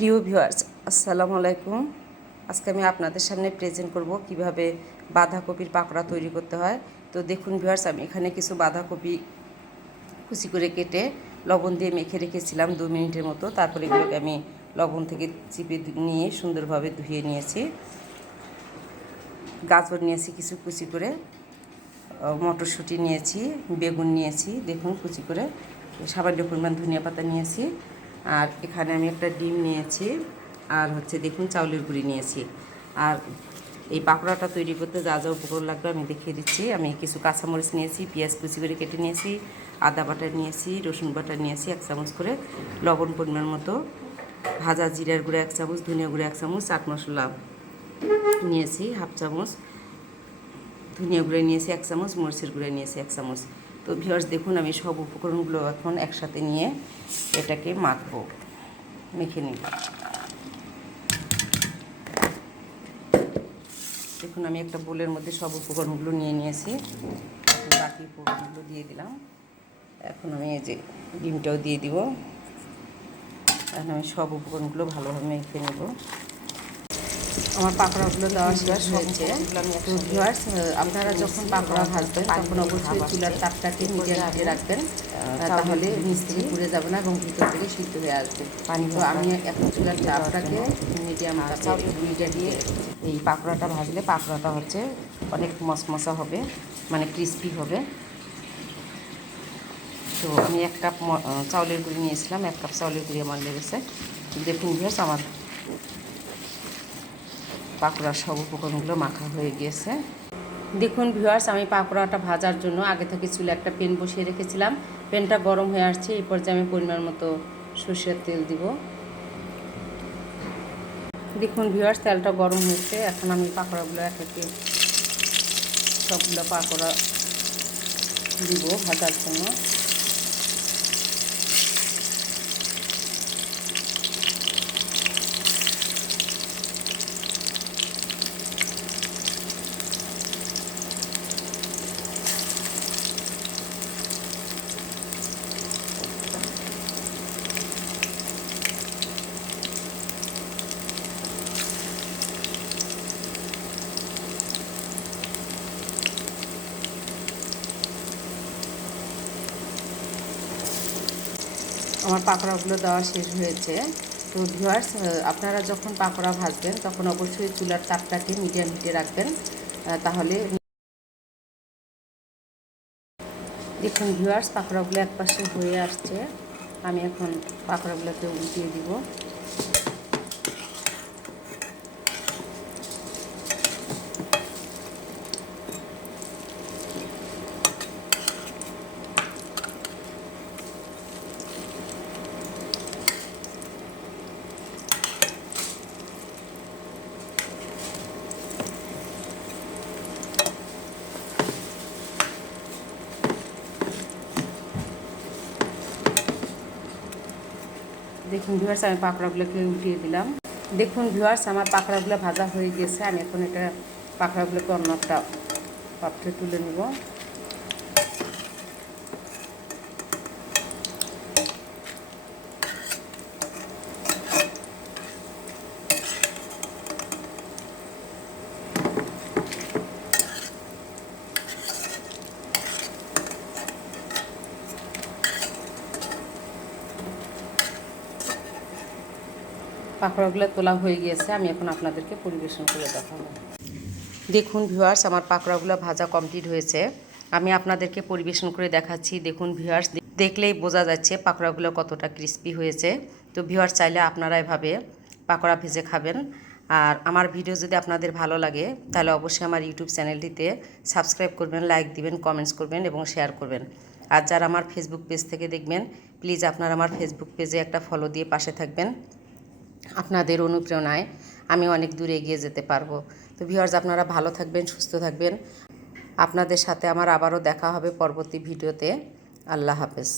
প্রিয় ভিউয়ার্স, আসসালামু আলাইকুম। আজকে আমি আপনাদের সামনে প্রেজেন্ট করব কিভাবে বাঁধাকপির পাকোড়া তৈরি করতে হয়। তো দেখুন ভিউয়ার্স, আমি এখানে কিছু বাঁধাকপি কুচি করে কেটে লবণ দিয়ে মেখে রেখেছিলাম 2 মিনিটের মতো। তারপরে এগুলোকে আমি লবণ থেকে চিপে নিয়ে সুন্দরভাবে ধুয়ে নিয়েছি। গাজর নিয়েছি কিছু কুচি করে, মটরশুঁটি নিয়েছি, বেগুন নিয়েছি দেখুন কুচি করে, সামান্য পরিমাণ ধনিয়া পাতা নিয়েছি, আর এখানে আমি একটা ডিম নিয়েছি, আর দেখুন চাউলের গুঁড়ি নিয়েছি। আর এই পাকোড়াটা তৈরি করতে যা যা উপকরণ লাগবে আমি দেখিয়ে দিচ্ছি। আমি কিছু কাঁচামরিচ নিয়েছি, পেঁয়াজ কুচি করে কেটে নিয়েছি, আদা বাটা নিয়েছি, রসুন বাটা নিয়েছি 1 চামচ করে, লবণ পরিমাণ মতো, ভাজা জিরার গুঁড়ো 1 চামচ, ধনিয়া গুঁড়ো 1 চামচ, চাট মশলা নিয়েছি 1/2 চামচ, ধনিয়া গুঁড়ো নিয়েছি 1 চামচ, মরিচের গুঁড়ো নিয়েছি 1 চামচ। তো ভিউয়ার্স দেখুন, আমি সব উপকরণগুলো এখন একসাথে নিয়ে এটাকে মাখবো, মেখে নিব। দেখুন আমি একটা বোলের মধ্যে সব উপকরণগুলো নিয়ে নিয়েছি, বাকি উপকরণগুলো দিয়ে দিলাম। এখন আমি এই যে ডিমটাও দিয়ে দিব। এখন আমি সব উপকরণগুলো ভালোভাবে মেখে নেব। আমার পাকোড়াগুলো দেওয়া শেষ হয়েছে। তো ভিউয়ার্স, আপনারা যখন পাকোড়া ভাজবেন তখন অবশ্যই চুলার তাপটাকে মিডিয়াম হিটে রাখবেন, তাহলে নিচ থেকে পুড়ে যাবে না এবং ভিতর থেকে সিদ্ধ হয়ে আসবে। তো আমি এখন চুলার তাপটাকে মিডিয়াম দিয়ে এই পাকোড়াটা ভাজলে পাকোড়াটা অনেক মশমশা হবে, মানে ক্রিস্পি হবে। তো আমি 1 কাপ চাউলের গুঁড়ি নিয়েছিলাম, 1 কাপ চাউলের গুঁড়ি আমার লেগেছে। দেখুন ভিউয়ার্স, আমার পাকোড়ার সব উপকরণগুলো মাখা হয়ে গিয়েছে। দেখুন ভিউয়ার্স, আমি পাকোড়াটা ভাজার জন্য আগে থেকে চুলে একটা প্যান বসিয়ে রেখেছিলাম। প্যানটা গরম হয়ে আসছে, এই পর্যায়ে আমি পরিমাণ মতো সরষের তেল দিব। দেখুন ভিউয়ার্স, তেলটা গরম হয়েছে। এখন আমি পাকোড়াগুলো এক একে সবগুলো পাকোড়া দিব ভাজার জন্য। আমার পাকোড়াগুলো দেওয়া শেষ হয়েছে। তো ভিউয়ার্স, আপনারা যখন পাকোড়া ভাজবেন তখন অবশ্যই চুলার তাপটাকে মিডিয়াম হিটে রাখবেন, তাহলে। দেখুন ভিউয়ার্স, পাকোড়াগুলো একপাশে হয়ে আসছে। আমি এখন পাকোড়াগুলোকে উল্টিয়ে দিব। দেখুন ভিউয়ার্স, আমি পাকোড়াগুলোকে উঠিয়ে দিলাম। দেখুন ভিউয়ার্স, আমার পাকোড়াগুলো ভাজা হয়ে গেছে। আমি এখন এটা পাকোড়াগুলোকে অন্য একটা পাত্রে তুলে নেব। পাকোড়াগুলো তোলা হয়ে গিয়েছে, আমি এখন আপনাদেরকে পরিবেশন করে দেখাবো। দেখুন ভিউয়ার্স, আমার পাকোড়াগুলো ভাজা কমপ্লিট হয়েছে। আমি আপনাদেরকে পরিবেশন করে দেখাচ্ছি। দেখুন ভিউয়ার্স, দেখলেই বোঝা যাচ্ছে পাকোড়াগুলো কতটা ক্রিস্পি হয়েছে। তো ভিউয়ার্স, চাইলে আপনারা এভাবে পাকোড়া ভেজে খাবেন। আর আমার ভিডিও যদি আপনাদের ভালো লাগে তাহলে অবশ্যই আমার ইউটিউব চ্যানেলটিতে সাবস্ক্রাইব করবেন, লাইক দিবেন, কমেন্টস করবেন এবং শেয়ার করবেন। আর যারা আমার ফেসবুক পেজ থেকে দেখবেন, প্লিজ আপনারা আমার ফেসবুক পেজে একটা ফলো দিয়ে পাশে থাকবেন। আপনাদের অনুপ্রেরণায় আমি অনেক দূরে এগিয়ে যেতে পারবো। তো ভিউয়ার্স, আপনারা ভালো থাকবেন, সুস্থ থাকবেন। আপনাদের সাথে আমার আবারও দেখা হবে পরবর্তী ভিডিওতে। আল্লাহ হাফেজ।